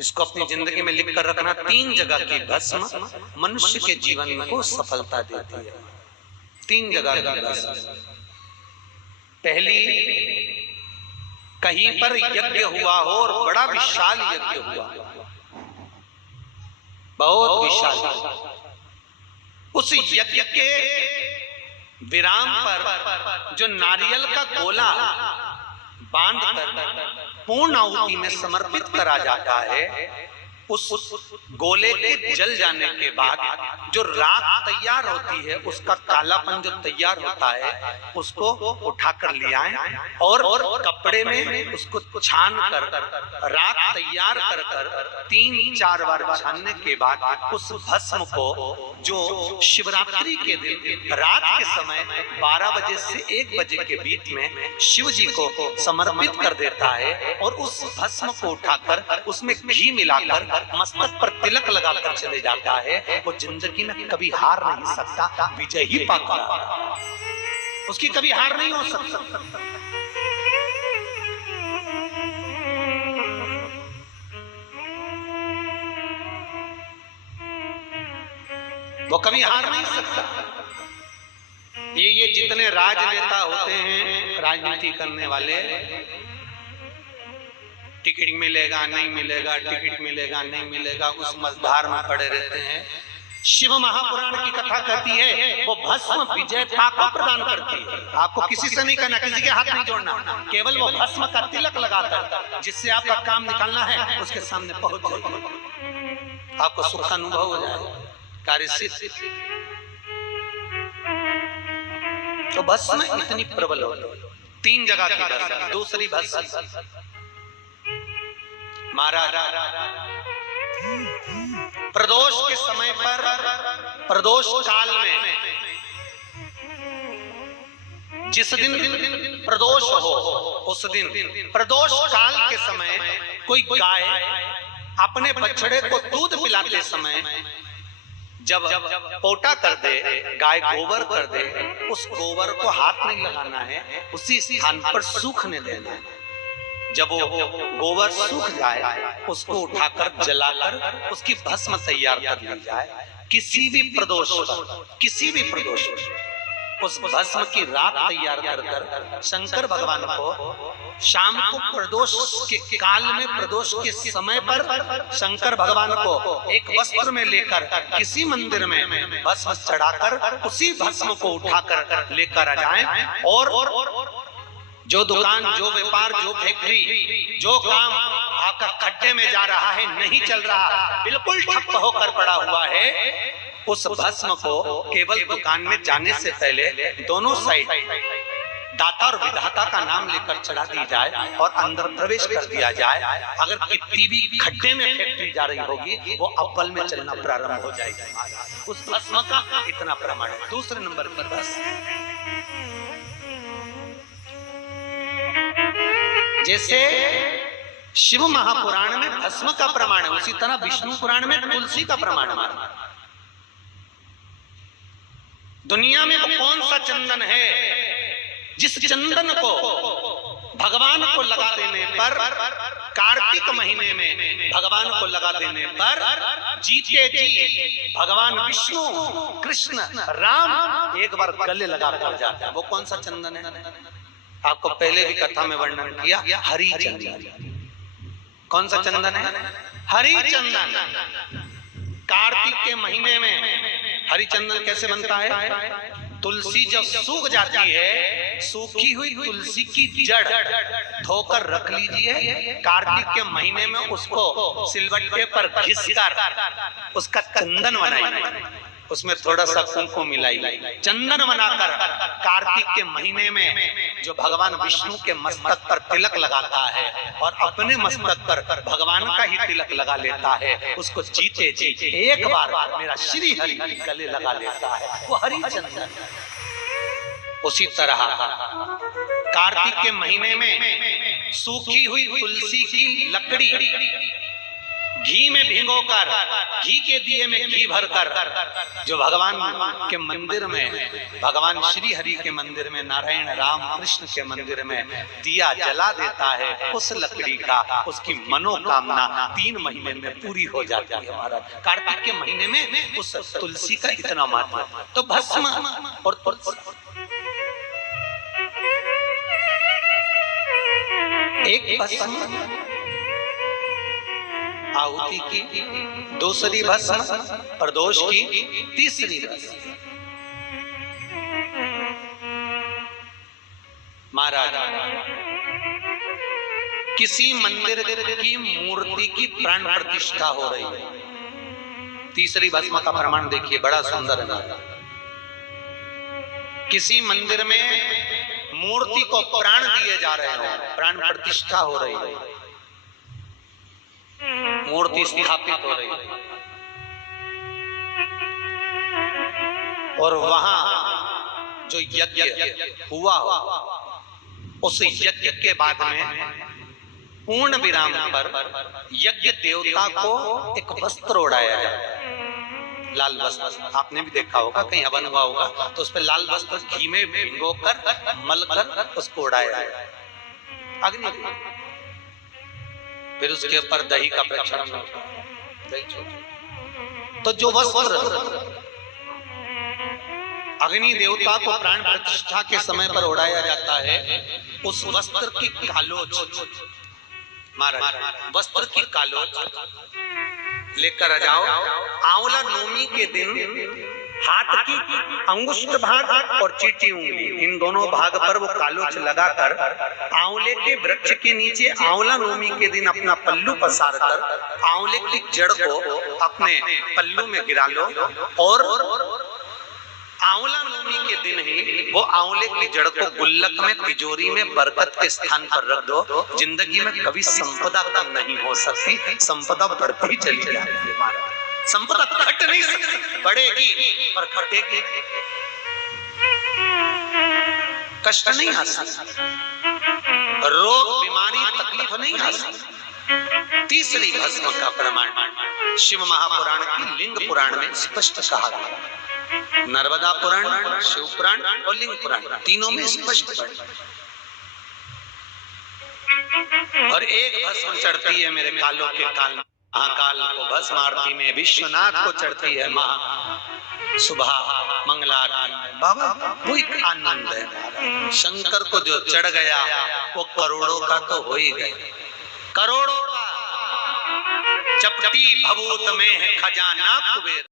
इसको अपनी जिंदगी में लिख कर रखना। 3 जगह की भस्म मनुष्य के जीवन को सफलता देती है। 3 जगह की भस्म। पहली, कहीं पर यज्ञ हुआ हो और बड़ा विशाल यज्ञ हुआ, बहुत विशाल, उस यज्ञ के विराम पर जो नारियल का गोला बांध कर पूर्ण आहुति में समर्पित करा जाता है, उस गोले के जल जाने के बाद जो राख तैयार होती है, उसका कालापन जो तैयार होता है, उसको उठाकर ले आए और कपड़े में उसको छान कर राख तैयार कर 3-4 बार छानने के बाद उस भस्म को जो शिवरात्रि के दिन रात के समय 12 बजे से 1 बजे के बीच में शिव जी को समर्पित कर देता है और उस भस्म को उठाकर उसमें घी मिलाकर मस्तक पर तिलक लगाकर चले जाता है, वो जिंदगी में कभी हार नहीं सकता, विजय ही पाता, उसकी कभी हार नहीं हो सकता। वो कभी हार नहीं सकता। ये जितने राजनेता होते हैं, राजनीति करने वाले, टिकट मिलेगा नहीं मिलेगा, टिकट मिलेगा नहीं मिलेगा, उस मझधार में पड़े रहते हैं। शिव महापुराण की कथा कहती है वो भस्म विजेता को प्रदान करती है। आपको किसी से नहीं करना, किसी के हाथ नहीं जोड़ना, केवल वो भस्म का तिलक लगाकर जिससे आपका काम निकालना है उसके सामने पहुंच जाए, आपको सुख का अनुभव हो जाए, कार्य सिद्ध। तो भस्म इतनी प्रबल हो, 3 जगह की भस्म। दूसरी भस्म, महाराज प्रदोष के समय पर, प्रदोष काल में, जिस दिन प्रदोष हो उस दिन प्रदोष काल के समय कोई गाय अपने बछड़े को दूध पिलाते समय जब पोटा कर दे, गाय गोबर कर दे, उस गोबर को हाथ नहीं लगाना है, उसी स्थान पर सूखने देना है। जब वो गोबर सूख जाए उसको उठाकर जलाकर उसकी भस्म तैयार कर ली जाए। किसी भी प्रदोष उस भस्म की राख तैयार कर शंकर भगवान को शाम को प्रदोष के काल में, प्रदोष के समय पर शंकर भगवान को एक वस्त्र में लेकर किसी मंदिर में भस्म चढ़ाकर उसी भस्म को उठाकर लेकर आ जाएं और जो दुकान, जो व्यापार, जो फैक्ट्री, जो काम आपका खड्डे में जा रहा है, नहीं चल रहा, बिल्कुल ठप्प होकर पड़ा हुआ है, उस भस्म को केवल दुकान में जाने से पहले दोनों साइड दाता और विधाता का नाम लेकर चढ़ा दी जाए और अंदर प्रवेश कर दिया जाए। अगर कितनी भी खड्डे में फैक्ट्री जा रही होगी वो अव्वल में चलना प्रारंभ हो जाएगी। उस भस्म का इतना प्रमाण है। दूसरे नंबर पर भस्म, जैसे शिव महापुराण में भस्म का प्रमाण है, उसी तरह विष्णु पुराण में तुलसी का प्रमाण है। दुनिया में वो कौन सा चंदन है जिस चंदन को भगवान को लगा देने पर, कार्तिक महीने में भगवान को लगा देने पर जीते जी भगवान विष्णु, कृष्ण, राम एक बार गले लगा कर जाते हैं। वो कौन सा चंदन है? आपको पहले भी कथा में वर्णन किया, हरि चंदन। कौन सा चंदन है? हरि चंदन। कार्तिक के महीने में हरि चंदन कैसे बनता है? तुलसी जब सूख जाती है, सूखी हुई तुलसी की जड़ धोकर रख लीजिए, कार्तिक के महीने में उसको सिलबट्टे पर घिसकर उसका चंदन बनाइए, उसमें थोड़ा सा कुंकुम मिलाइए, चंदन बनाकर कार्तिक के महीने में जो भगवान विष्णु के मस्तक पर तिलक लगाता है और अपने मस्तक पर भगवान का ही तिलक लगा लेता है, उसको जीते जी एक बार मेरा श्री हरि गले लगा लेता है, वो हरि चंदन। उसी तरह कार्तिक के महीने में सूखी हुई तुलसी की लकड़ी घी में भिगोकर, घी के दिए में घी भरकर जो भगवान के मंदिर में, भगवान श्री हरि के मंदिर में, नारायण राम कृष्ण के मंदिर में दिया जला देता है, उस लकड़ी का उसकी मनोकामना 3 महीने में पूरी हो जाती है महाराज। कार्तिक के महीने में उस तुलसी का इतना महत्व। तो भस्म और तुलसी एक भस्म आहुति की, दूसरी भस्म प्रदोष की, तीसरी भस्म। महाराज किसी मंदिर की मूर्ति की प्राण प्रतिष्ठा हो रही है, तीसरी भस्म का प्रमाण देखिए, बड़ा सुंदर है। किसी मंदिर में मूर्ति को प्राण दिए जा रहे हैं, प्राण प्रतिष्ठा हो रही है, मूर्ति स्थापित हो रही है, और वहां जो यज्ञ हुआ उस यज्ञ के बाद में पूर्ण विराम पर यज्ञ देवता को एक वस्त्र ओढ़ाया है, लाल वस्त्र। आपने भी देखा होगा, कहीं हवन हुआ होगा तो उस पर लाल वस्त्र घी में भिगोकर मलकर उसको ओढ़ाया है अग्नि। फिर उसके ऊपर दही का प्रक्षालन होता है। तो जो वस्त्र अग्नि देवता को प्राण प्रतिष्ठा के समय पर ओढ़ाया जाता है, उस वस्त्र की कालोच, महाराज वस्त्र की कालोच लेकर जाओ। आंवला नवमी के दिन हाथ की अंगुष्ठ भाग और चीटी उंगली, इन दोनों भाग पर वो कालोच लगाकर आंवले के वृक्ष के नीचे आंवला नवमी के दिन अपना पल्लू पसार कर आंवले की जड़ को अपने पल्लू में गिरा लो, और आंवला नवमी के दिन ही वो आंवले की जड़ को गुल्लक में, तिजोरी में बरकत के स्थान पर रख दो। जिंदगी में कभी संपदा कम नहीं हो सकती, संपदा बढ़ती चली जाती है। संपदा घट नहीं सकती, बढ़ेगी पर घटेगी, कष्ट नहीं आ सकता, रोग बीमारी तकलीफ नहीं आ सकती। तीसरी भस्म का प्रमाण शिव महापुराण की लिंग पुराण में स्पष्ट कहा गया। नर्मदा पुराण, शिव पुराण और लिंग पुराण तीनों में स्पष्ट है। और एक भस्म चढ़ती है मेरे कालों के काल, महाकाल को भस्म आरती में, विश्वनाथ को चढ़ती है महा सुबह मंगला आरती में। बाबा वो एक आनंद है। शंकर को जो चढ़ गया वो करोड़ों का तो हो ही गया, करोड़ों का। चपटी भभूत में है खजाना कुबेर।